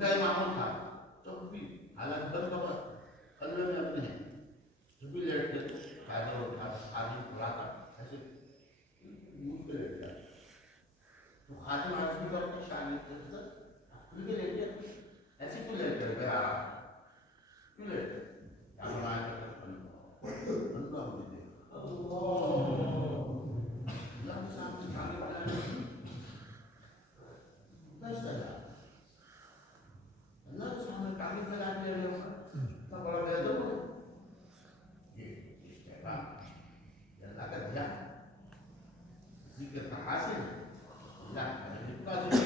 ان کا یہ معمول تھا تو بھی حالات بند وقت قلبے میں اپنے جو بھی لیٹ کے چادر اٹھا آدمی کھلاتا ایسے منہ پہ لیٹ جاتا تو خادم آدمی کو اپنی شان کھل کے لیٹ گیا ایسے کیوں لیٹ کر گیا کیوں لیٹ کیا بنایا اللہ مجھے اللہ کے سامنے کھانے بنانے اللہ کے سامنے کاغذ میں لانے رہے ہو اتنا بڑا بے ادب ہو یہ کہتا اللہ کا دیا اسی کے تحاصل اللہ کا